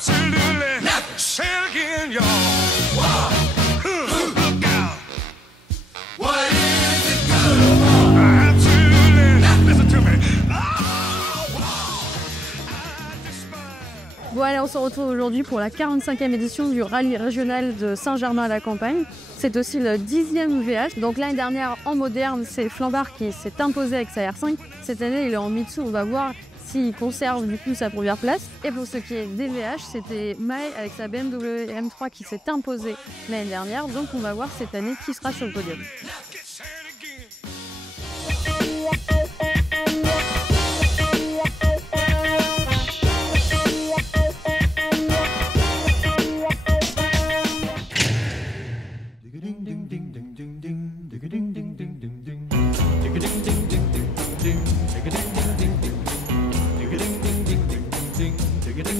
Absolutely. Never. Say it again, y'all. Whoa. Look out. What is it gonna? Absolutely. Never. Listen to me. Bon allez, on se retrouve aujourd'hui pour la 45e édition du rallye régional de Saint-Germain-la-Campagne. C'est aussi le 10e VH. Donc l'année dernière, en moderne, c'est Flambard qui s'est imposé avec sa R5. Cette année, il est en Mitsu. On va voir s'il conserve du coup sa première place. Et pour ce qui est des VH, c'était Mae avec sa BMW M3 qui s'est imposée l'année dernière. Donc on va voir cette année qui sera sur le podium.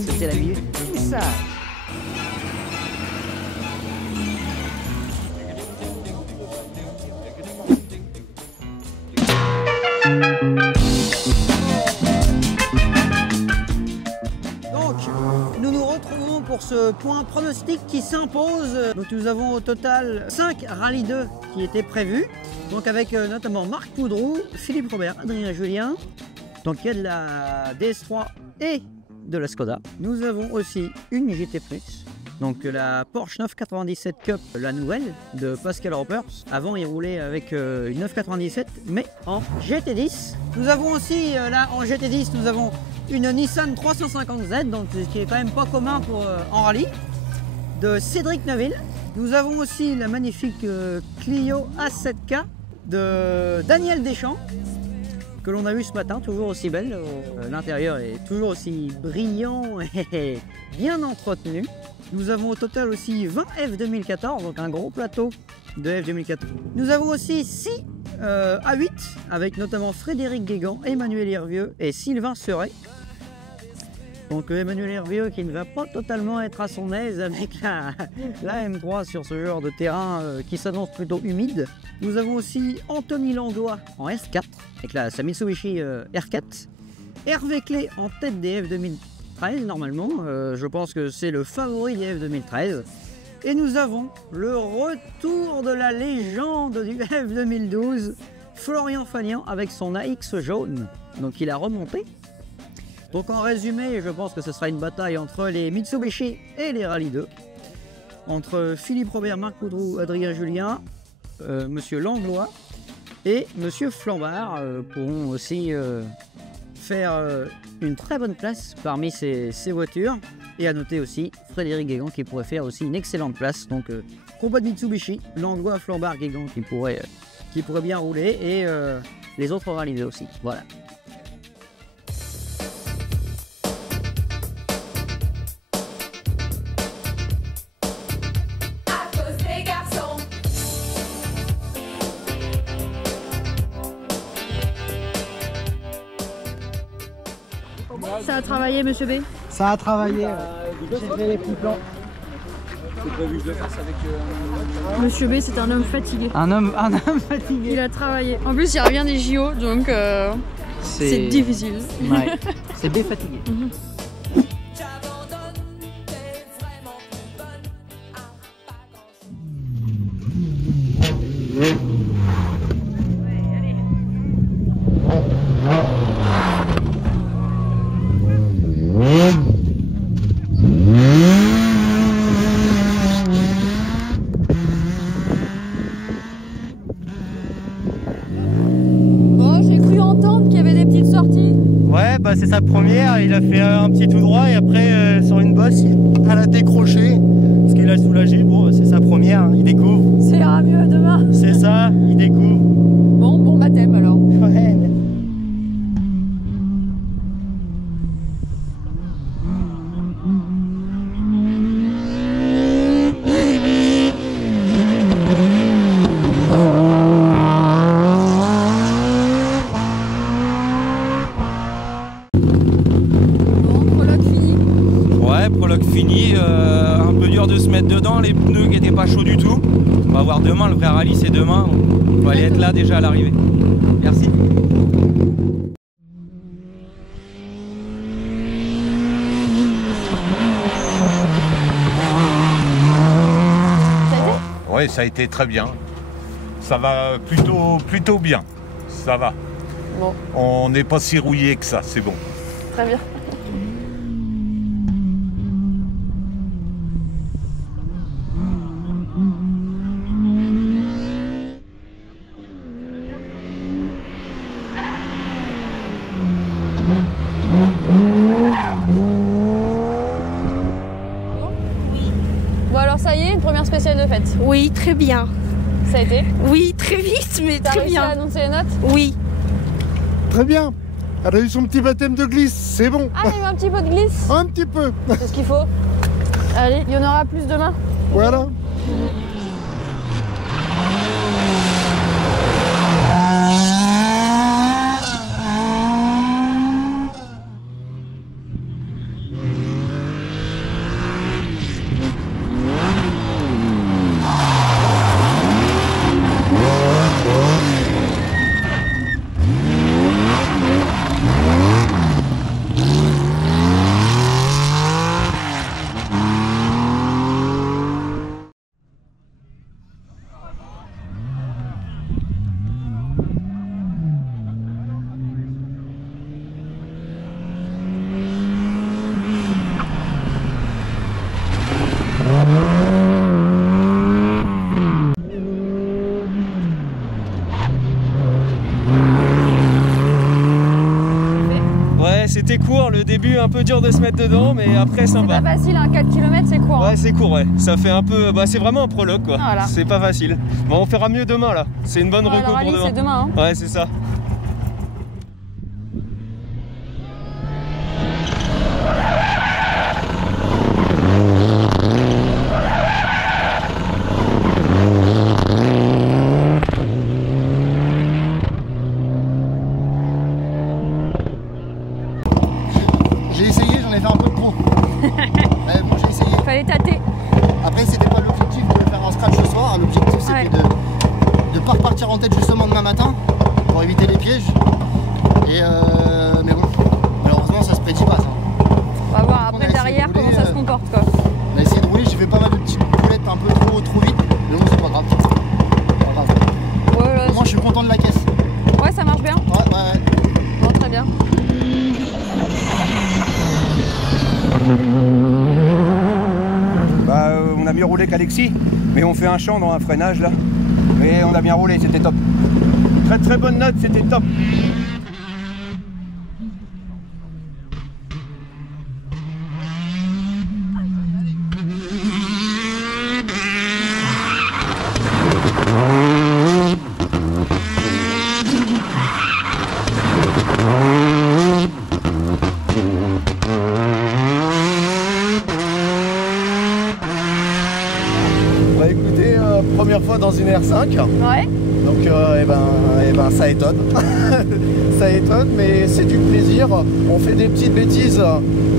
C'était la minute ça. Donc, nous nous retrouvons pour ce point pronostic qui s'impose. Donc nous avons au total 5 Rallye 2 qui étaient prévus. Donc avec notamment Marc Poudroux, Philippe Robert, Adrien Julien. Donc il y a de la DS3 et de la Skoda. Nous avons aussi une GT+, donc la Porsche 997 Cup, la nouvelle de Pascal Roper. Avant il roulait avec une 997 mais en GT10. Nous avons aussi là en GT10 nous avons une Nissan 350Z, donc ce qui est quand même pas commun pour en rallye, de Cédric Neuville. Nous avons aussi la magnifique Clio A7K de Daniel Deschamps, que l'on a vu ce matin, toujours aussi belle. L'intérieur est toujours aussi brillant et bien entretenu. Nous avons au total aussi 20 F2014, donc un gros plateau de F2014. Nous avons aussi 6 A8 avec notamment Frédéric Guégan, Emmanuel Hervieux et Sylvain Seret. Donc Emmanuel Hervieux qui ne va pas totalement être à son aise avec la M3 sur ce genre de terrain qui s'annonce plutôt humide. Nous avons aussi Anthony Langlois en S4 avec sa Mitsubishi R4. Hervé Clé en tête des F2013 normalement. Je pense que c'est le favori des F2013. Et nous avons le retour de la légende du F2012, Florian Fagnan avec son AX jaune. Donc il a remonté. Donc en résumé, je pense que ce sera une bataille entre les Mitsubishi et les Rallye 2. Entre Philippe Robert, Marc Poudroux, Adrien Julien, Monsieur Langlois et Monsieur Flambard pourront aussi faire une très bonne place parmi ces voitures. Et à noter aussi Frédéric Guégan qui pourrait faire aussi une excellente place. Donc combat de Mitsubishi, Langlois, Flambard, Guégan qui pourrait bien rouler et les autres Rallye 2 aussi. Voilà. Ça a travaillé, monsieur B? Ça a travaillé, j'ai fait les petits plans. Monsieur B, c'est un homme fatigué. Un homme fatigué. Il a travaillé. En plus, il revient des JO, donc c'est difficile. Ouais. C'est B fatigué. Bah, c'est sa première, il a fait un petit tout droit et après sur une bosse elle a décroché parce qu'il a soulagé. Bon, c'est sa première, hein, il découvre. Ça ira mieux demain. C'est ça, il découvre. Bon baptême alors. Ouais. Prologue fini, un peu dur de se mettre dedans, les pneus qui n'étaient pas chauds du tout. On va voir demain, le vrai rallye c'est demain, on va aller être là déjà à l'arrivée. Merci. Oui, ça a été très bien. Ça va plutôt bien. Ça va. Bon, On n'est pas si rouillé que ça, c'est bon. très bien. Bon alors ça y est, une première spéciale de fête. Oui, très bien. Ça a été? Oui, très vite, mais T'as très réussi à bien. annoncer les notes? Oui. Très bien. Elle a eu son petit baptême de glisse, c'est bon. Ah, il y a eu un petit peu de glisse. Un petit peu. C'est ce qu'il faut. Allez, il y en aura plus demain. Voilà. Ouais, c'était court, le début un peu dur de se mettre dedans, mais après C'est sympa. pas facile, hein, 4 km c'est court. Ouais, c'est court, ouais. Ça fait un peu. Bah, c'est vraiment un prologue, quoi. Voilà. C'est pas facile. Bon, on fera mieux demain, là. C'est une bonne Ouais, reco le pour rallye demain. c'est demain. Hein. Ouais, c'est ça. J'ai essayé, j'en ai fait un peu trop. Ouais, bon, j'ai essayé. Fallait tâter. Après, c'était pas l'objectif de faire un scratch ce soir. L'objectif, c'était Ouais. de ne pas repartir en tête justement demain matin pour éviter les pièges. Et mais bon, malheureusement, ça se prédit pas. Ça. On va voir On a après essayé derrière de rouler, comment ça se comporte quoi. On a essayé de rouler, j'ai fait pas mal de petites boulettes un peu trop vite. Mais bon, c'est pas grave. Pas grave. Ouais, là, Au moins, je suis content de la caisse. ouais, ça marche bien. Ouais. Bon, très bien. On a mieux roulé qu'Alexis, mais on fait un champ dans un freinage là. Mais on a bien roulé, c'était top. Très très bonne note, c'était top. Bah écoutez, première fois dans une R5. Ouais. Donc ça étonne. Ça étonne, mais c'est du plaisir. On fait des petites bêtises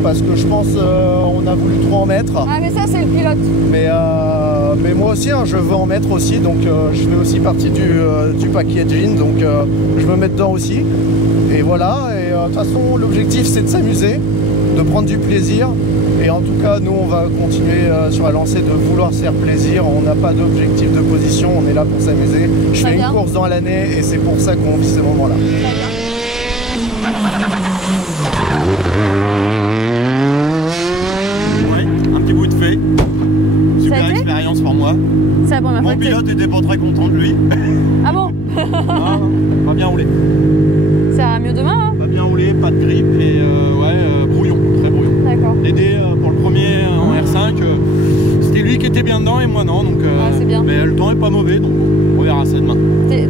parce que je pense on a voulu trop en mettre. Ah mais ça c'est le pilote. Mais moi aussi, hein, je veux en mettre aussi, donc je fais aussi partie du packaging, donc je me mets dedans aussi. Et voilà, et de toute façon l'objectif c'est de s'amuser, de prendre du plaisir. Et en tout cas, nous on va continuer sur la lancée de vouloir se faire plaisir. On n'a pas d'objectif de position, on est là pour s'amuser. Je Très fais bien. une course dans l'année et c'est pour ça qu'on vit ces moments-là. Ouais, un petit bout de fait. Ça a Super été expérience pour moi. C'est la première fois Mon que pilote était pas très content de lui. Ah bon? Pas bien roulé. Ça ira mieux demain hein? Pas bien roulé, pas de grippe et brouillon, très brouillon. D'accord. Dédé pour le premier en R5, c'était lui qui était bien dedans et moi non. Donc, Ah, c'est bien. Mais le temps est pas mauvais, donc on verra ça demain. T'es...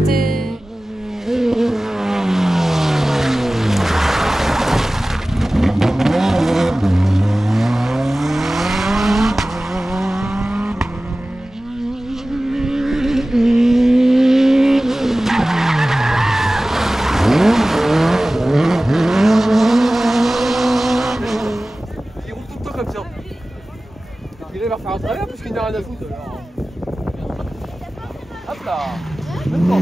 Il roule tout le temps comme ça. Il va faire un travers parce qu'il n'a rien à foutre alors. Hop là. Même pas.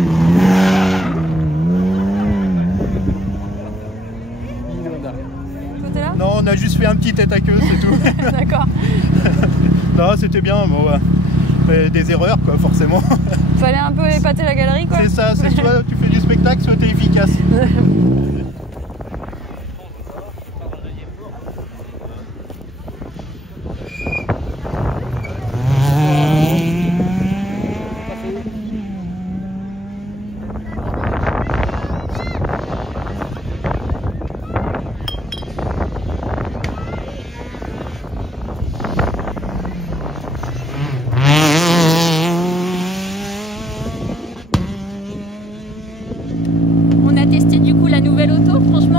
Toi t'es là? Non, on a juste fait un petit tête à queue, c'est tout. D'accord. Non, c'était bien. Bon, Mais des erreurs quoi, forcément. Fallait un peu épater la galerie quoi. C'est ça, c'est soit tu fais du spectacle, soit t'es efficace.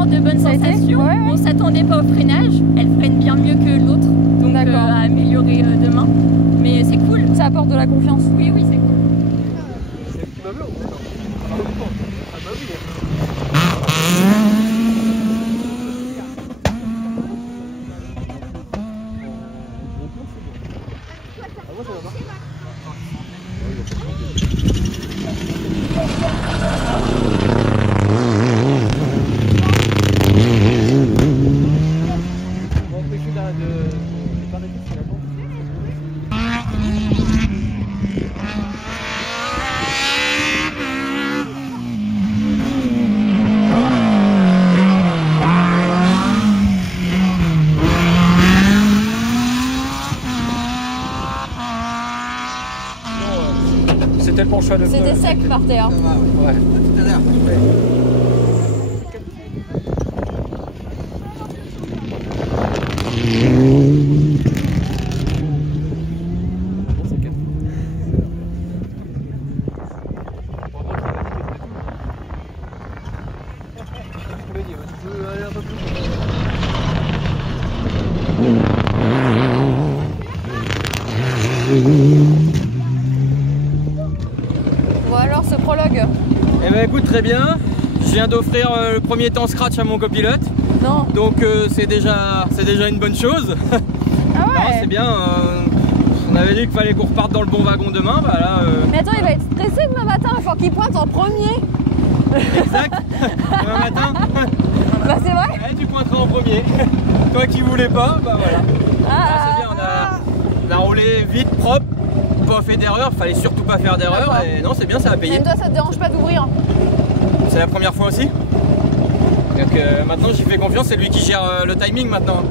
De bonnes sensations. On s'attendait pas au freinage. Elle freine bien mieux que l'autre. Donc à améliorer demain. Mais c'est cool. Ça apporte de la confiance. Oui, oui, c'est cool. C'était le bon choix de pneu. C'était sec par terre. Ouais. Tout à l'heure. Bon alors ce prologue. Eh ben écoute, très bien. Je viens d'offrir le premier temps scratch à mon copilote. Non. Donc c'est déjà une bonne chose. Ah ouais. C'est bien. On avait dit qu'il fallait qu'on reparte dans le bon wagon demain. Bah là, Mais attends, il va être stressé demain matin, il faut qu'il pointe en premier. Exact. Demain matin. Bah c'est vrai. Ouais, tu pointeras en premier. Toi qui voulais pas, bah voilà. Ah, c'est bien, on a roulé vite, propre, pas fait d'erreur, fallait surtout pas faire d'erreur et non c'est bien, ça a payé. Même toi ça te dérange pas d'ouvrir? C'est la première fois aussi. Donc maintenant j'y fais confiance, c'est lui qui gère le timing maintenant.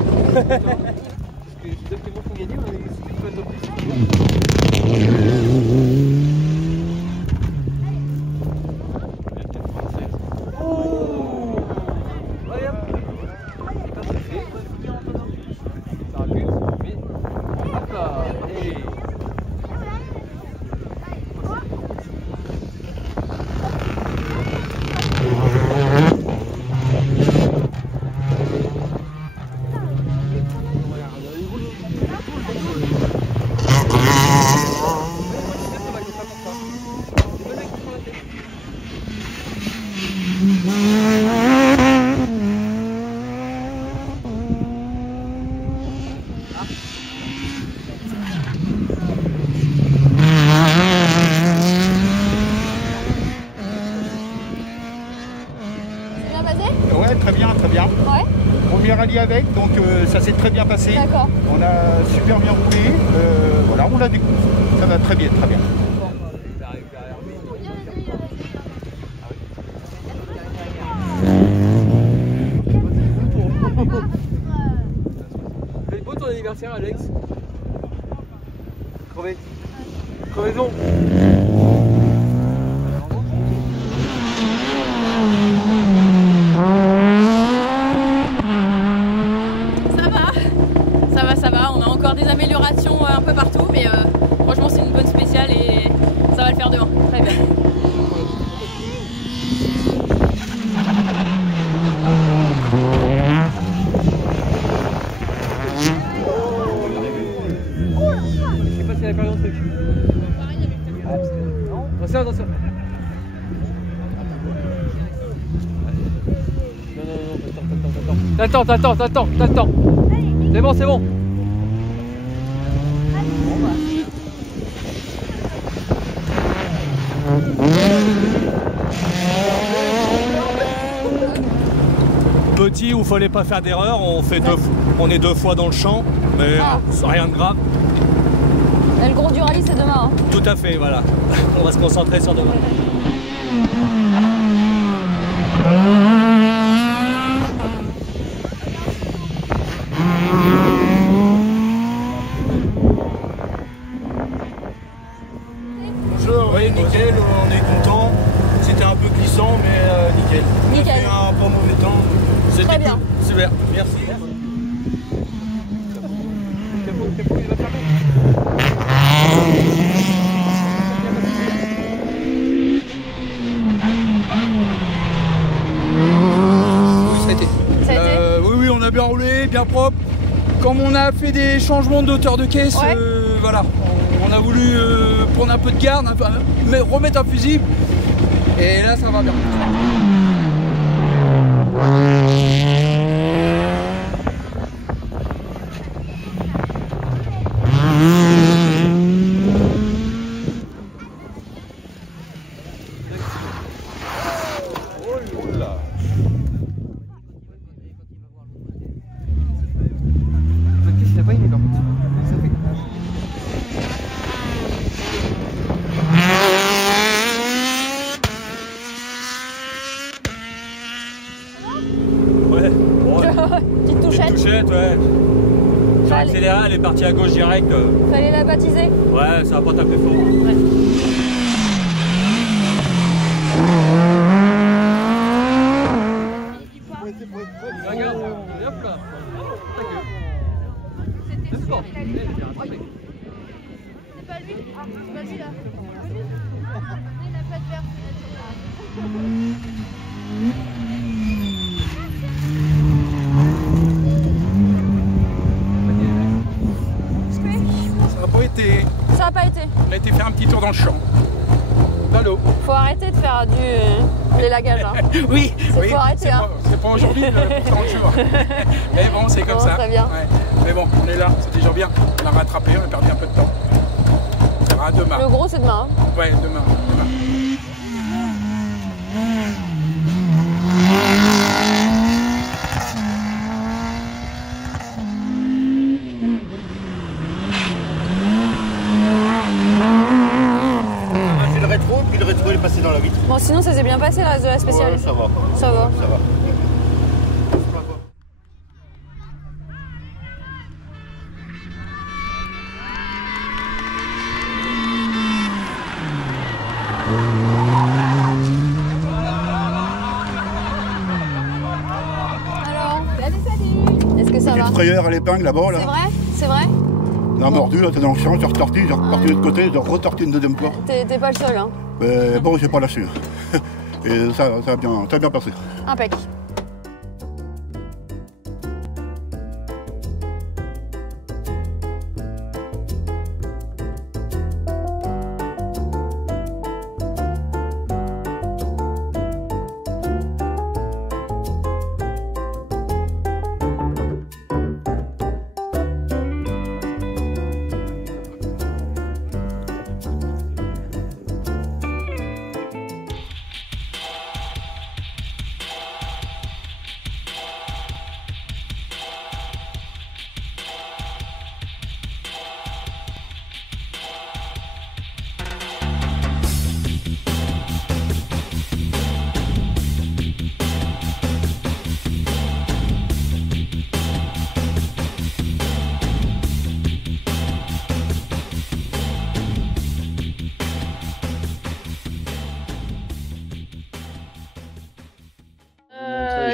Ouais, très bien, très bien. Ouais. Premier rallye avec, donc ça s'est très bien passé. D'accord. On a super bien roulé. Voilà, on l'a découvert. Ça va très bien, très bien. C'est beau ton anniversaire, Alex. Crevaison. Ça va, on a encore des améliorations un peu partout, mais franchement c'est une bonne spéciale et ça va le faire demain. Très bien. Je sais pas si elle a perdu un truc. Attention, attention. Non, t'attends. C'est bon. Petit où fallait pas faire d'erreur, on est deux fois dans le champ, mais c'est rien de grave. Et le gros du rallye, c'est demain. Hein. Tout à fait, voilà. On va se concentrer sur demain. Bonjour, oui, nickel, on est content. C'était un peu glissant, mais nickel. Nickel. On a fait un pas mauvais temps. C'était très bien. Cool. Super, merci. Oui, on a bien roulé, bien propre. Comme on a fait des changements d'auteur de caisse, ouais. Voilà, on a voulu prendre un peu de garde, remettre un fusible, et là ça va bien. Petite touchette, ouais. J'ai accéléré, elle est partie à gauche direct. Fallait la baptiser. Ouais, ça va pas taper fort. Ouais. Regarde, hop là. C'est pas lui. Ah, c'est pas lui là. Il n'a pas de verre. Ça n'a pas été. Ça n'a pas été. On a été faire un petit tour dans le champ. Dans l'eau. Faut arrêter de faire du l'élagage. Hein. Oui, faut arrêter. Hein. C'est pas aujourd'hui pour faire le jour. Mais bon, c'est comme ça. Très bien. Ouais. Mais bon, on est là, c'est déjà bien. On a rattrapé, on a perdu un peu de temps. Ça va demain. Le gros, c'est demain. Hein. Ouais, demain. Il est passé dans la vitre. Bon, sinon ça s'est bien passé le reste de la spéciale. Ouais, ça va. Ça va. Ça va. Alors, est-ce que ça va? J'ai le frayeur à l'épingle là-bas. Là. C'est vrai? C'est vrai? On a mordu, là, t'es dans le champ, j'ai retorti, j'ai reparti de l'autre côté, j'ai retorti une deuxième fois. T'es pas le seul, hein? Mais bon, j'ai pas lâché. Et ça a bien passé. Impec.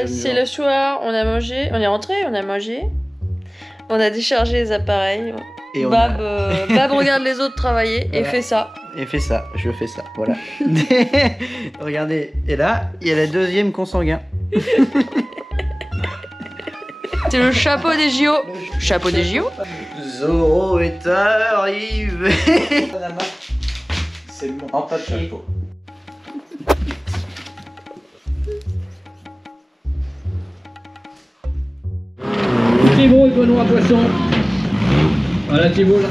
C'est le soir, on a mangé, on est rentré, on a mangé, on a déchargé les appareils. Et Bab regarde les autres travailler et fait ça. Et fait ça, je fais ça, voilà. Regardez, et là, il y a le deuxième consanguin. C'est le chapeau des JO. Chapeau des JO. Zoro est arrivé. C'est bon. En papier. Thibaut et Benoît Poisson. Voilà Thibaut là.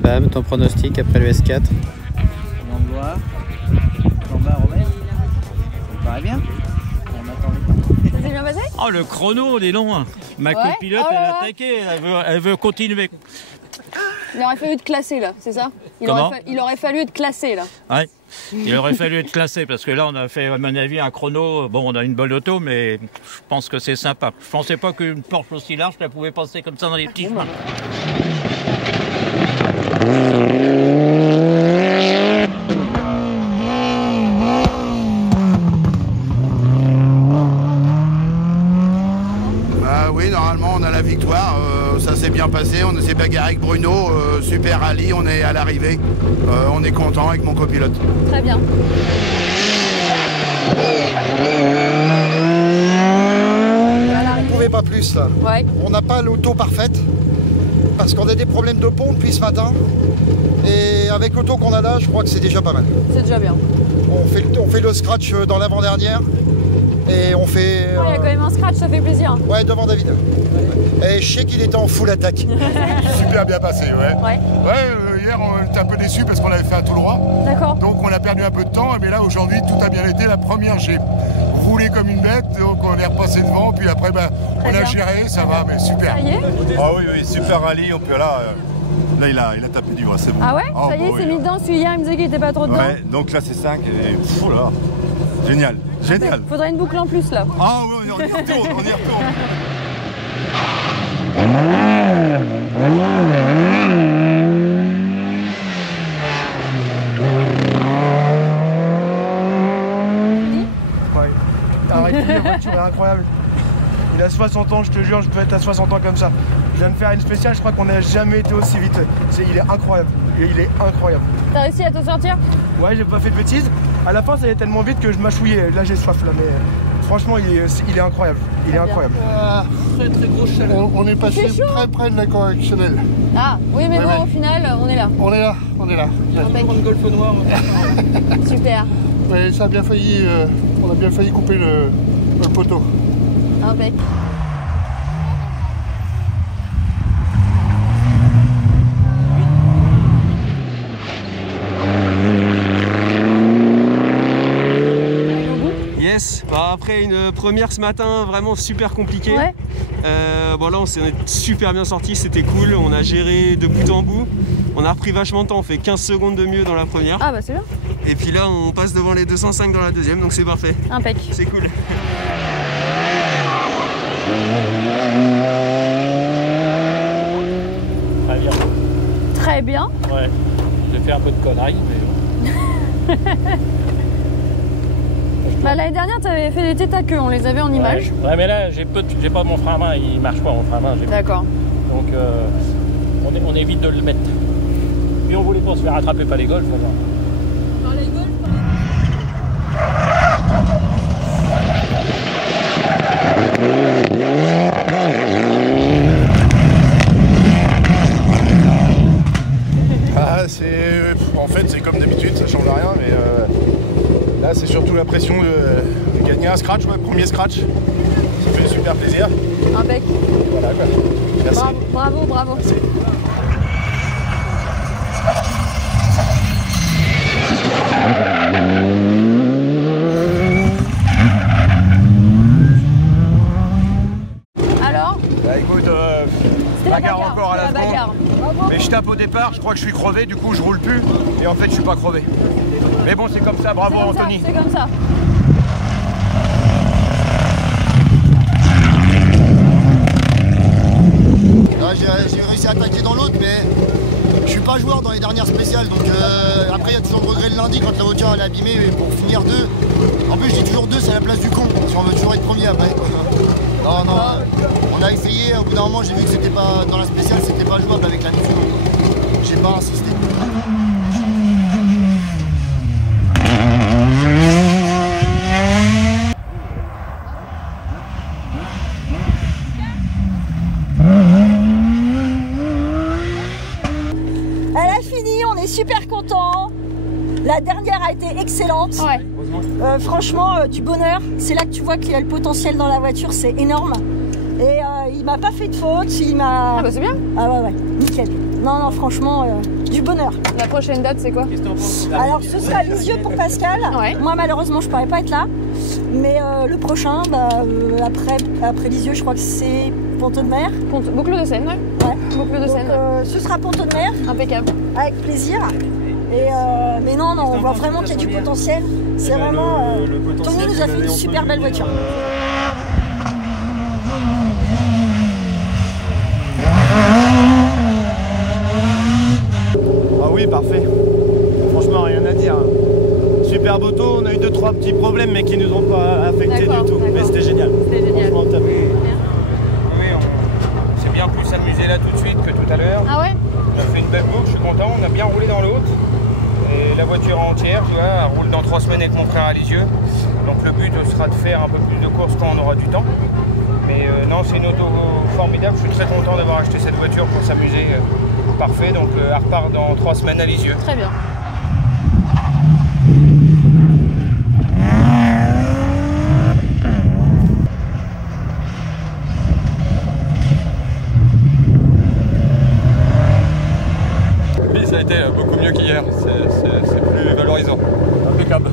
Bam, ton pronostic après le S4? L'endroit, en bas, Robert. Ça me paraît bien. On attend le temps. Ça s'est bien passé? Oh, le chrono, dis donc. Ma copilote, elle a attaqué, elle veut continuer. Il aurait fallu être classé là, c'est ça? Il aurait fallu être classé là. Ouais, il aurait fallu être classé parce que là on a fait à mon avis un chrono, bon on a une bonne auto mais je pense que c'est sympa. Je pensais pas qu'une Porsche aussi large, elle pouvait passer comme ça dans les petits chemins. Oui, normalement on a la victoire, ça s'est bien passé, on s'est bagarré avec Bruno, super rallye, on est à l'arrivée, on est content avec mon copilote. Très bien. On ne pouvait pas plus là. Ouais. On n'a pas l'auto parfaite parce qu'on a des problèmes de pont depuis ce matin et avec l'auto qu'on a là, je crois que c'est déjà pas mal. C'est déjà bien. On fait le scratch dans l'avant-dernière. Et on fait... il y a quand même un scratch, ça fait plaisir. Ouais, devant David. Et je sais qu'il était en full attaque. Super bien passé, ouais. Hier on était un peu déçus parce qu'on avait fait un tout droit. D'accord. Donc on a perdu un peu de temps, mais là aujourd'hui tout a bien été. La première j'ai roulé comme une bête, donc on est repassé devant, puis après on a géré, ça va, mais super. Ça y est? Ah oui, super rallye, puis là il a tapé du vrai, c'est bon. Ah ouais? Ça y est, il s'est mis dedans, celui hier il me disait qu'il était pas trop dedans. Ouais, donc là c'est 5 et pfff là. Génial, génial. Faudrait une boucle en plus là. Ah oui, on y retourne, on y retourne. Ouais. Arrête, la voiture est incroyable. Il a 60 ans, je te jure, je peux être à 60 ans comme ça. Je viens de faire une spéciale, je crois qu'on n'a jamais été aussi vite. Il est incroyable. Il est incroyable. T'as réussi à te sortir? Ouais, j'ai pas fait de bêtises. À la fin, ça allait tellement vite que je mâchouillais. Là, j'ai soif là, mais franchement, il est incroyable. Il est incroyable. Très très grosse chaleur. On est passé très près de la correctionnelle. Ah, oui, mais bon, au final, on est là. On est là. Un golfe noir. Super. Mais ça a bien failli, on a bien failli couper le poteau. Impec. Yes, après une première ce matin vraiment super compliquée. Ouais. Bon là on s'est super bien sorti, c'était cool, on a géré de bout en bout. On a repris vachement de temps, on fait 15 secondes de mieux dans la première. Ah bah c'est bien. Et puis là on passe devant les 205 dans la deuxième, donc c'est parfait. Impec. C'est cool. Très bien. Très bien. Ouais. J'ai fait un peu de conneries, mais... L'année dernière, tu avais fait des têtes à queue, on les avait en image. Ouais, mais là, j'ai pas mon frein à main, il marche pas mon frein à main. D'accord. Donc, on évite de le mettre. Puis on voulait pas se faire rattraper par les golfs. Par les golfs, En fait, c'est comme d'habitude, ça change rien, mais là, c'est surtout la pression de gagner un scratch, premier scratch. Ça fait super plaisir. Impec. Voilà, quoi. Merci. Bravo. Merci. Alors? Bah écoute, bagarre encore à la seconde. Bravo. Mais je tape au départ, je crois que je suis crevé, du coup je roule plus. Et en fait je suis pas crevé. Mais bon c'est comme ça, bravo Anthony. C'est comme ça. j'ai réussi à attaquer dans l'autre, mais je suis pas joueur dans les dernières spéciales. Donc après, il y a toujours le regret le lundi quand la voiture elle est abîmée. Mais pour finir 2, en plus, je dis toujours 2, c'est la place du con. Si on veut toujours être premier après. Non, non, on a essayé. Au bout d'un moment, j'ai vu que c'était pas dans la spéciale, c'était pas jouable avec la Nifu. J'ai pas insisté. Super content. La dernière a été excellente. Ouais. Franchement, du bonheur. C'est là que tu vois qu'il y a le potentiel dans la voiture, c'est énorme. Et il m'a pas fait de faute. Il m'a. Ah bah c'est bien. Ah ouais, nickel. Non, non, franchement, du bonheur. La prochaine date, c'est quoi? Alors, ce sera Lisieux pour Pascal. Ouais. Moi, malheureusement, je pourrais pas être là. Mais le prochain, après Lisieux, je crois que c'est Pont-de-Mer. Boucle de Seine, ouais. Boucle de Seine. Ce sera Pont-de-Mer. Impeccable. Avec plaisir. Et mais non, on voit vraiment qu'il y a du potentiel. C'est vraiment. Tony nous a fait une super belle voiture. Ah oui, parfait. Franchement, rien à dire. Superbe auto, on a eu 2-3 petits problèmes, mais qui nous ont pas affecté du tout. Mais c'était génial. C'était génial. Franchement, t'as vu. On s'est bien plus amusé là tout de suite que tout à l'heure. Ah ouais? On a fait une belle boucle, je suis content, on a bien roulé dans l'autre. Et la voiture entière, tu vois, elle roule dans 3 semaines avec mon frère à Lisieux. Donc le but sera de faire un peu plus de courses quand on aura du temps. Mais non, c'est une auto formidable, je suis très content d'avoir acheté cette voiture pour s'amuser. Parfait, donc elle repart dans 3 semaines à Lisieux. Très bien. Ça a été beaucoup mieux qu'hier, c'est plus valorisant. Impeccable.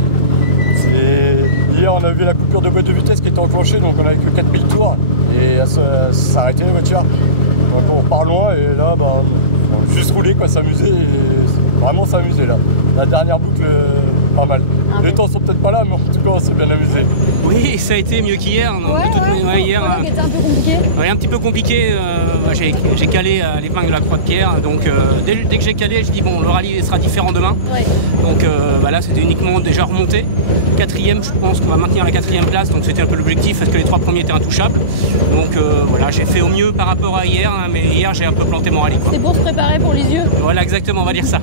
Hier on a vu la coupure de boîte de vitesse qui était enclenchée, donc on n'avait que 4000 tours et elle s'est arrêtée la voiture. Donc on part loin et là on a juste roulé, quoi, s'amuser et vraiment s'amuser là. La dernière boucle, pas mal. Les temps sont peut-être pas là, mais en tout cas on s'est bien amusé. Oui, ça a été mieux qu'hier. Hier, c'était un peu compliqué. Ouais, un petit peu compliqué. J'ai calé à l'épingle de la Croix de Pierre. Donc dès que j'ai calé, je dis bon, le rallye sera différent demain. Ouais. Donc là, c'était uniquement déjà remonté. 4e, je pense qu'on va maintenir la 4e place. Donc c'était un peu l'objectif parce que les 3 premiers étaient intouchables. Donc voilà, j'ai fait au mieux par rapport à hier. Mais hier, j'ai un peu planté mon rallye. C'est pour se préparer pour les yeux. Voilà, exactement, on va dire ça.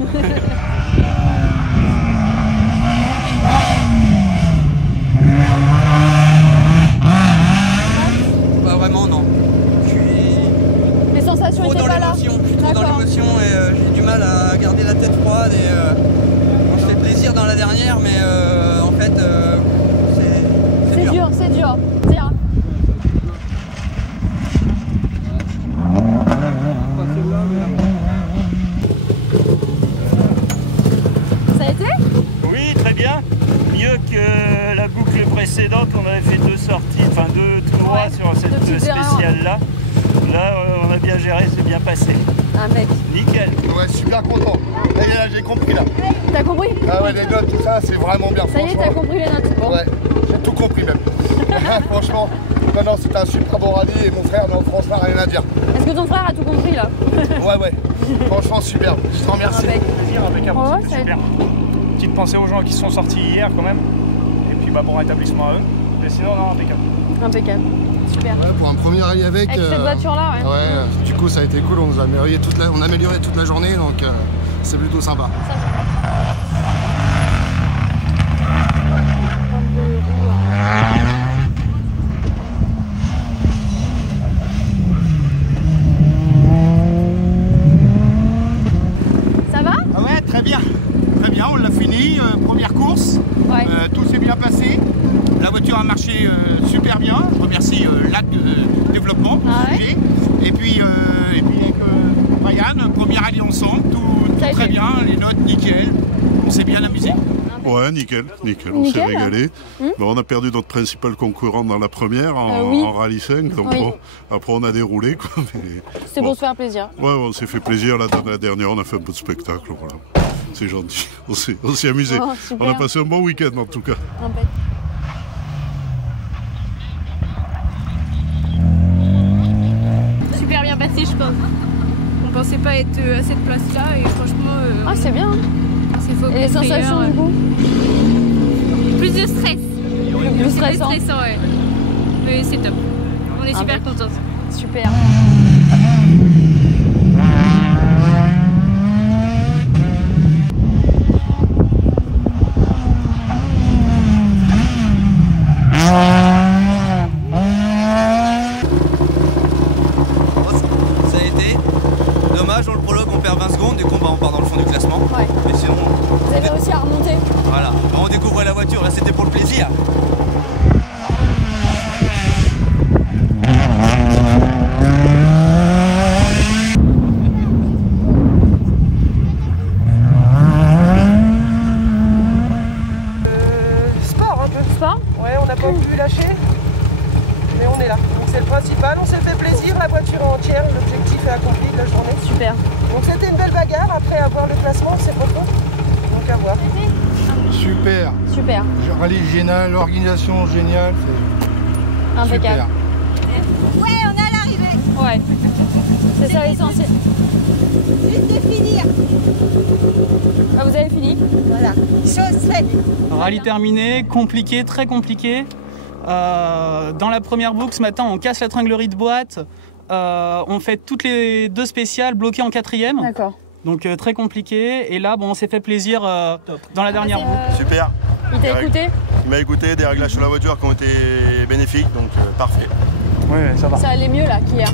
Pas vraiment, non. Les sensations trop étaient dans pas là. Je suis trop dans l'émotion et j'ai du mal à garder la tête froide et on se fait plaisir dans la dernière, mais en fait c'est dur. C'est dur. Ça a été? Oui, très bien. Mieux que la boucle précédente, on avait fait 2 sorties, enfin 2 tours sur cette spéciale-là. Là, on a bien géré, c'est bien passé. Un mec. Nickel. Ouais, super content. Là, j'ai compris là. T'as compris? Ah ouais, les notes, tout ça, c'est vraiment bien. Ça y est, t'as compris les notes. Bon. Ouais, j'ai tout compris même. Franchement, non, c'était un super bon rallye et mon frère, non, franchement, rien à dire. Est-ce que ton frère a tout compris là? Ouais. Franchement, super. Je te remercie. C'était super. Petite pensée aux gens qui sont sortis hier quand même. Et puis bon rétablissement à eux. Mais sinon, non, impeccable. Impeccable. Super. Ouais, pour un premier rallye avec cette voiture-là, ouais. Ouais, du coup, ça a été cool. On a amélioré toute la journée, donc c'est plutôt sympa. Ça va? Ah ouais, très bien. Très bien, on l'a fini. Première course. Ouais. Tout s'est bien passé. La voiture a marché super bien. Je remercie LAC Développement. Et puis avec Ryan, premier rallye ensemble, tout très bien, les notes nickel. On s'est bien amusé. Ouais, nickel, on s'est régalé. On a perdu notre principal concurrent dans la première, en rallye 5, donc bon, après on a déroulé. C'était pour se faire plaisir. Ouais, on s'est fait plaisir, là, dans la dernière on a fait un peu de spectacle, voilà. C'est gentil, on s'est amusé. On a passé un bon week-end en tout cas. Super bien passé, je pense. pensait pas être à cette place-là et franchement... ah c'est bien. Et les sensations du coup? Plus de stress. Plus stressant. Ouais. Mais c'est top. On est super contents. Super. Ça a été dommage, dans le prologue on perd 20 secondes, du coup on part dans le fond du classement. Ouais. Mais sinon... Vous avez réussi à remonter? Voilà, on découvrait la voiture, là c'était pour le plaisir. Sport un peu. Sport? Ouais, on n'a pas pu lâcher, mais on est là. Donc c'est le principal, on s'est fait plaisir, la voiture est entière, l'objectif est accompli de la journée. Super. Donc c'était une belle bagarre, après avoir le classement, c'est pas trop. Donc à voir. Super. Super. Rallye génial, l'organisation géniale. Impeccable. Ouais, on est à l'arrivée. Ouais. C'est ça l'essentiel. Juste de finir. Ah, vous avez fini? Voilà. Chose faite. Rallye terminé, compliqué, très compliqué. Dans la première boucle ce matin, on casse la tringlerie de boîte. On fait toutes les 2 spéciales bloquées en 4e. D'accord. Donc très compliqué. Et là, bon, on s'est fait plaisir dans la dernière boucle. Super. Il t'a écouté? Il m'a écouté, des réglages sur la voiture qui ont été bénéfiques, donc parfait. Oui, ça va. Ça allait mieux là qu'hier.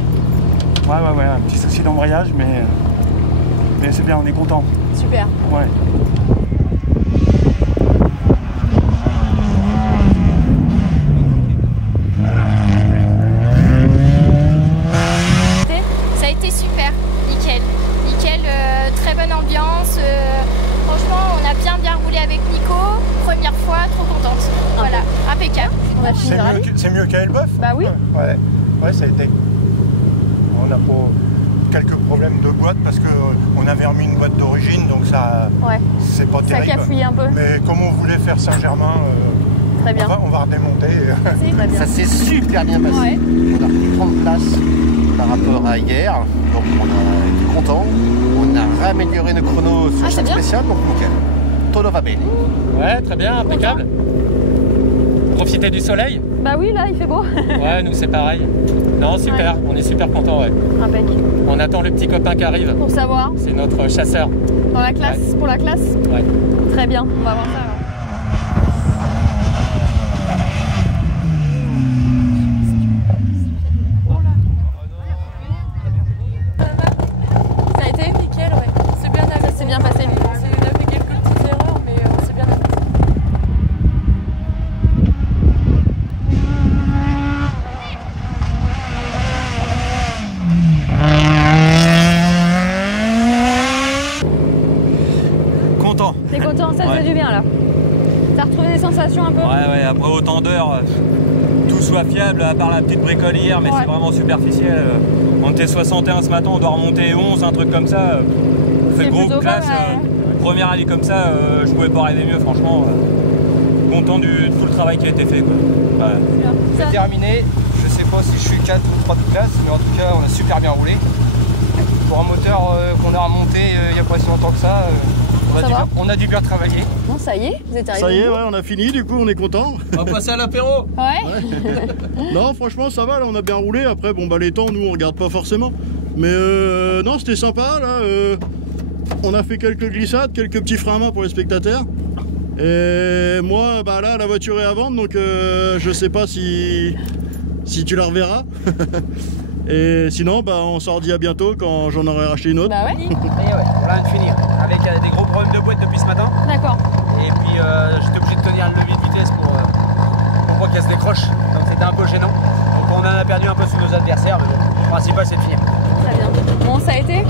Ouais, un petit souci d'embrayage, mais c'est bien, on est content. Super. Ouais. Ça a été super, nickel. Très bonne ambiance. Franchement, on a bien roulé avec Nico. Première fois, trop contente. Voilà, impeccable. On a fini le rallye. C'est mieux qu'à Elbeuf? Bah oui. Ouais, ça a été. On a pas quelques problèmes de boîte parce qu'on avait remis une boîte d'origine, donc ça, c'est pas terrible. Ça cafouille un peu. Mais comme on voulait faire Saint-Germain, très bien. On va redémonter. Ça s'est super bien passé. Ouais. On a repris 30 places par rapport à hier, donc on a été content. On a réamélioré nos chronos sur chaque spécial, donc nickel. Todo va bene. Ouais, très bien, impeccable. Profiter du soleil? Bah oui, là il fait beau. Ouais, nous c'est pareil. Non, super, on est super contents, ouais. Impec. On attend le petit copain qui arrive. Pour savoir? C'est notre chasseur. Dans la classe? Pour la classe? Ouais. Très bien, on va voir ça alors. Ça a été? Nickel, ouais. C'est bien passé. C'est bien passé. On a fait quelques petites erreurs, mais c'est bien passé. Content. T'es content? Ça te fait du bien là? T'as retrouvé des sensations un peu? Ouais, après autant d'heures, tout soit fiable, à part la petite bricole hier, mais c'est vraiment superficiel. On était 61 ce matin, on doit remonter 11, un truc comme ça. On fait gros classe. Première rallye comme ça, je pouvais pas rêver mieux, franchement. Content de tout le travail qui a été fait. C'est terminé. Je sais pas si je suis 4 ou 3 de classe, mais en tout cas, on a super bien roulé. Pour un moteur qu'on a remonté il n'y a pas si longtemps que ça, on a dû bien travailler. Non, ça y est, vous êtes arrivé. Ça y est, on a fini, du coup on est content. On va passer à l'apéro. Ouais. Non, franchement ça va, là on a bien roulé. Après, bon bah les temps, nous on regarde pas forcément. Mais non, c'était sympa là. On a fait quelques glissades, quelques petits freins à main pour les spectateurs. Et moi, bah là, la voiture est à vendre, donc je sais pas si tu la reverras. Et sinon, bah, on s'en redit à bientôt quand j'en aurai racheté une autre. Bah ouais. Et ouais, on vient de finir. Avec des gros problèmes de boîte depuis ce matin. D'accord. Et puis j'étais obligé de tenir le levier de vitesse pour pas qu'elle se décroche. Donc c'était un peu gênant. Donc on en a perdu un peu sous nos adversaires, mais bon, le principal c'est de finir. Très bien. Bon, ça a été?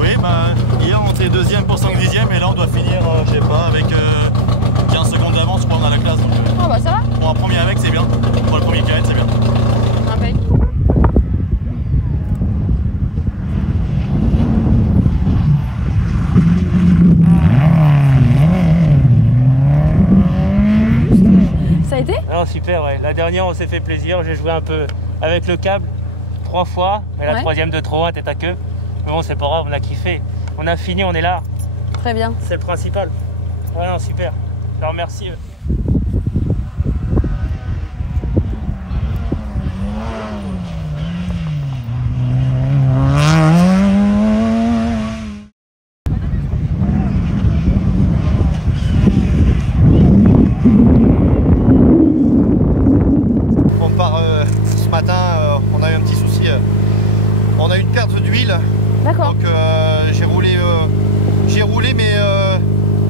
Oui, bah, hier on était 2e pour 5 dixièmes et là on doit finir, je sais pas, avec 15 secondes d'avance pour prendre la classe. Donc, oh bah ça va. Pour un premier avec c'est bien. Pour le premier kilomètre c'est bien. Impec. Ça a été? Alors super, ouais. La dernière on s'est fait plaisir, j'ai joué un peu avec le câble 3 fois, mais la troisième de trop, tête à queue. Mais bon, c'est pas grave, on a kiffé. On a fini, on est là. Très bien. C'est le principal. Voilà, super. Je leur remercie. On part ce matin, on a eu un petit souci. On a eu une perte d'huile. D'accord. Donc j'ai roulé mais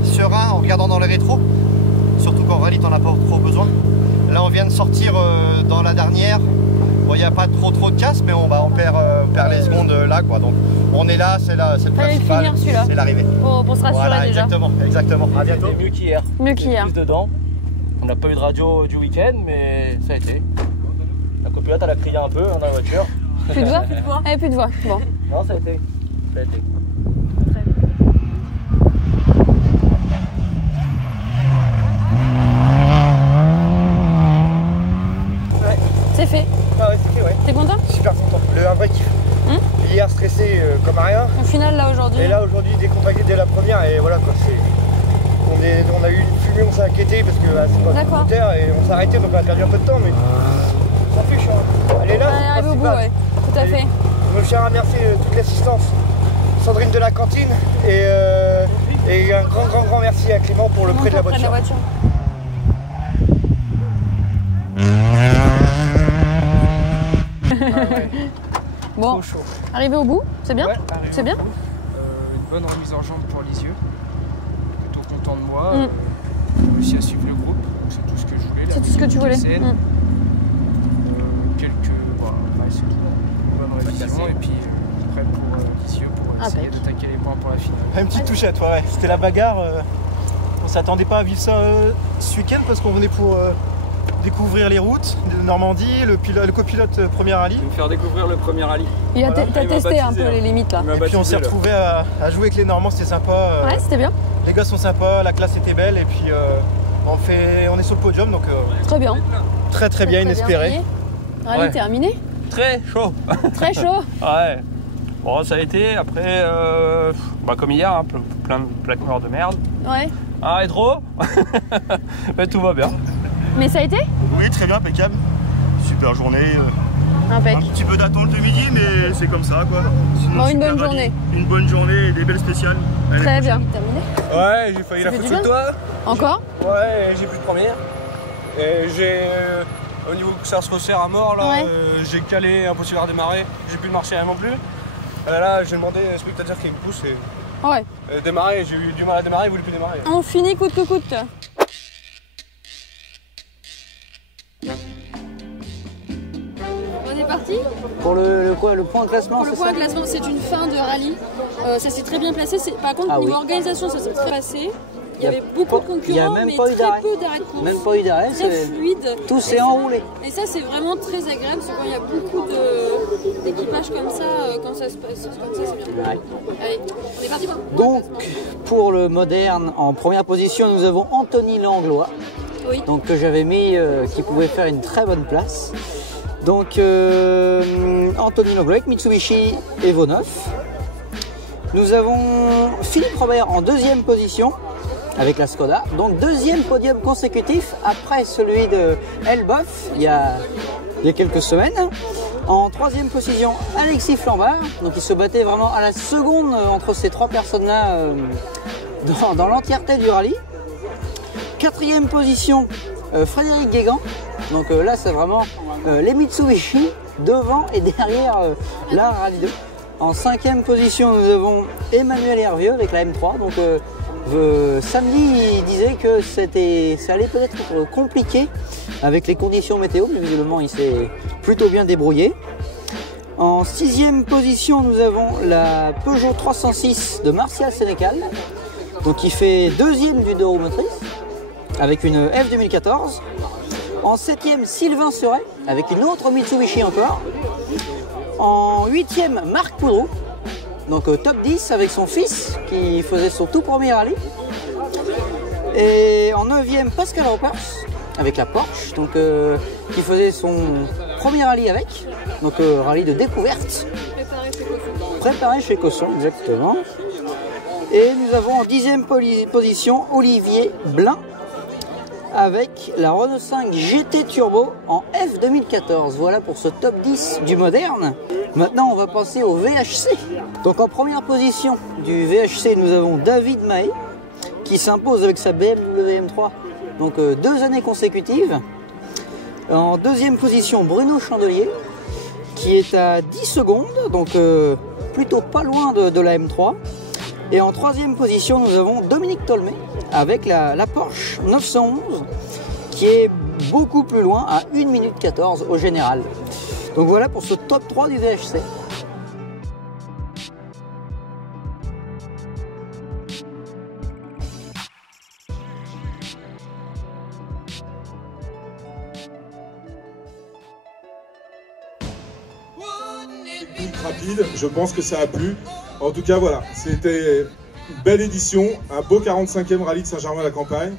serein en regardant dans les rétros. Surtout qu'en rallye t'en as pas trop besoin. Là on vient de sortir dans la dernière. Bon, il n'y a pas trop de casse mais on perd les secondes là quoi. Donc on est là, c'est le principal. C'est l'arrivée. Pour se rassurer voilà, déjà. Exactement. À bientôt. C'était mieux qu'hier. Mieux qu'hier. Plus dedans. On n'a pas eu de radio du week-end mais ça a été. La copilote elle a crié un peu dans la voiture. Plus de voix? Eh, plus de voix. Bon. Non, ça a été. Ça a été. Ouais. C'est fait. Ah ouais, c'est fait, ouais. T'es content? Super content. Un vrai kiff. Hier stressé comme rien. Au final là aujourd'hui. Et là aujourd'hui décontracté dès la première et voilà quoi. On a eu une fumée, on s'est inquiété parce que c'est pas de terre et on s'est arrêté donc on a perdu un peu de temps mais ça fait chiant. Elle est là, c'est arrive au bout, ouais. Tout à fait. Je tiens à remercier toute l'assistance, Sandrine de la cantine et un grand merci à Clément pour le prêt de la voiture. Bon, arrivé au bout, c'est bien? Ouais, c'est bien? Une bonne remise en jambe pour Lisieux. Plutôt content de moi. J'ai réussi à suivre le groupe, c'est tout ce que je voulais. C'est tout ce que tu voulais. C'est tout. Bonne révision et puis prêt pour Lisieux pour essayer d'attaquer les points pour la finale. Une petite touchette, ouais. C'était la bagarre. On s'attendait pas à vivre ça ce week-end parce qu'on venait pour découvrir les routes de Normandie, le copilote premier rallye. Me faire découvrir le premier rallye. T'as testé un peu les limites là. Et puis on s'est retrouvés à jouer avec les Normands, c'était sympa. Ouais, c'était bien. Les gars sont sympas, la classe était belle et puis on est sur le podium donc. Très bien. Très bien, inespéré. Rallye terminé. Très chaud. Très chaud. Ouais. Bon, ça a été. Après, comme hier, hein, plein de plaques noires de merde. Ouais. Un rétro. Mais tout va bien. Mais ça a été? Oui, très bien, impeccable. Super journée. Impec. Un petit peu d'attente le midi, mais c'est comme ça quoi. Sinon, bon, une bonne journée. Une bonne journée et des belles spéciales. Très bien. Terminé. Ouais, j'ai failli la foutre sur toi. Encore? Ouais, j'ai plus de première. Et j'ai. Au niveau que ça se resserre à mort, là, j'ai calé, impossible à redémarrer. J'ai plus de marcher non plus. Là, j'ai demandé à un spectateur qui me pousse et. Ouais. Démarrer, j'ai eu du mal à démarrer, il voulait plus démarrer. On finit coûte que coûte. On est parti? Pour le point de classement, pour le point de classement, c'est une fin de rallye. Ça s'est très bien placé. Par contre, niveau organisation, ça s'est très passé. Il y avait beaucoup de concurrents, mais très peu d'arrêts de course. Même pas eu d'arrêt, très fluide. Tout s'est enroulé. Et ça, c'est vraiment très agréable, parce que quand il y a beaucoup d'équipages comme ça, quand ça se passe comme ça, c'est bien. Ouais. Allez, on est parti. Donc, pour le moderne, en première position, nous avons Anthony Langlois, que j'avais mis, qui pouvait faire une très bonne place. Donc, Anthony Langlois avec Mitsubishi Evo 9. Nous avons Philippe Robert en deuxième position avec la Skoda. Donc deuxième podium consécutif après celui de Elboeuf il y a quelques semaines. En troisième position, Alexis Flambard. Donc il se battait vraiment à la seconde entre ces trois personnes-là dans l'entièreté du rallye. Quatrième position, Frédéric Guégan. Donc là c'est vraiment les Mitsubishi devant et derrière la Rallye 2. En cinquième position, nous avons Emmanuel Hervieux avec la M3. Donc samedi, il disait que ça allait peut-être être compliqué avec les conditions météo, mais visiblement il s'est plutôt bien débrouillé. En sixième position, nous avons la Peugeot 306 de Martial Sénécal, donc qui fait deuxième du deux roues motrices avec une F 2014. En septième, Sylvain Seret avec une autre Mitsubishi encore. En 8e, Marc Poudreau, donc top 10 avec son fils qui faisait son tout premier rallye. Et en 9e, Pascal Roppers avec la Porsche, donc qui faisait son premier rallye avec, donc rallye de découverte. préparé chez Cosson, exactement. Et nous avons en 10e position Olivier Blin avec la Renault 5 GT Turbo en F 2014. Voilà pour ce top 10 du moderne. Maintenant, on va passer au VHC. Donc en première position du VHC, nous avons David Mahé qui s'impose avec sa BMW M3. Donc 2 années consécutives. En deuxième position, Bruno Chandelier qui est à 10 secondes, donc plutôt pas loin de la M3. Et en troisième position, nous avons Dominique Tolmé avec la Porsche 911 qui est beaucoup plus loin à 1 minute 14 au général. Donc voilà pour ce top 3 du VHC. Rapide, je pense que ça a plu. En tout cas, voilà, c'était une belle édition, un beau 45e rallye de Saint-Germain-la-Campagne.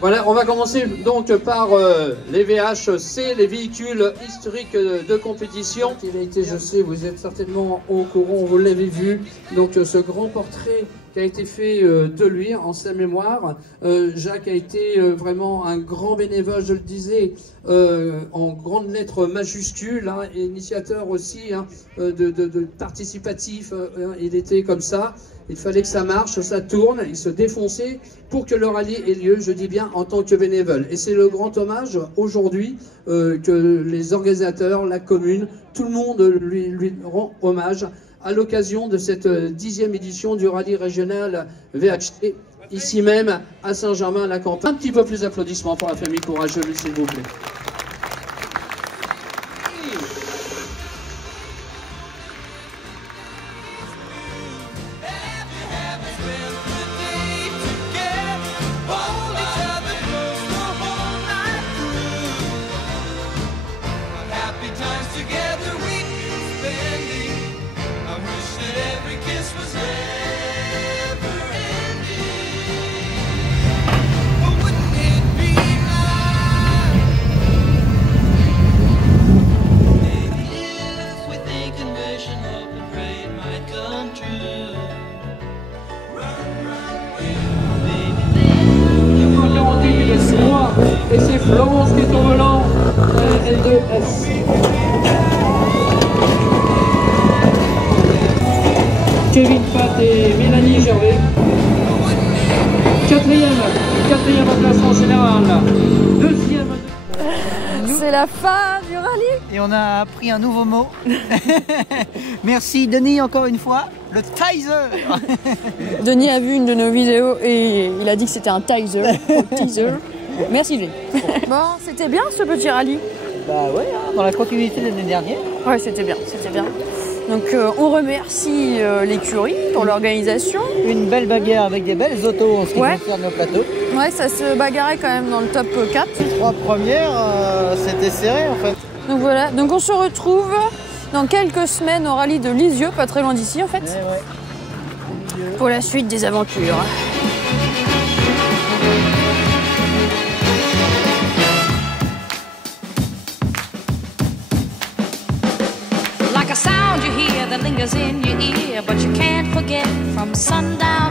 Voilà, on va commencer donc par les VHC, les véhicules historiques de compétition. Il a été, je sais, vous êtes certainement au courant, vous l'avez vu, donc ce grand portrait qui a été fait de lui en sa mémoire. Jacques a été vraiment un grand bénévole, je le disais, en grandes lettres majuscules, hein, initiateur aussi hein, de participatif. Il était comme ça, il fallait que ça marche, ça tourne, il se défonçait pour que le rallye ait lieu, je dis bien en tant que bénévole. Et c'est le grand hommage aujourd'hui que les organisateurs, la commune, tout le monde lui rend hommage à l'occasion de cette 10e édition du rallye régional VHC, ici même à Saint-Germain-la-Campagne. Un petit peu plus d'applaudissements pour la famille courageuse, s'il vous plaît. Et c'est Florence qui est au volant, L2S. Kevin Pat et Mélanie Gervais. Quatrième au classement général. Deuxième. C'est la fin du rallye. Et on a appris un nouveau mot. Merci Denis encore une fois. Le Tizer. Denis a vu une de nos vidéos et il a dit que c'était un Tizer. Teaser. Merci G. Bon, c'était bien ce petit rallye. Bah ouais, hein, dans la continuité de l'année dernière. Ouais, c'était bien, c'était bien. Donc on remercie l'écurie pour l'organisation. Une belle bagarre avec des belles autos en ce qui concerne le plateau. Ouais, ça se bagarrait quand même dans le top 4. Les 3 premières, c'était serré en fait. Donc voilà, donc on se retrouve dans quelques semaines au rallye de Lisieux, pas très loin d'ici en fait. Ouais. Pour la suite des aventures. Like a sound you hear that lingers in your ear, but you can't forget from sundown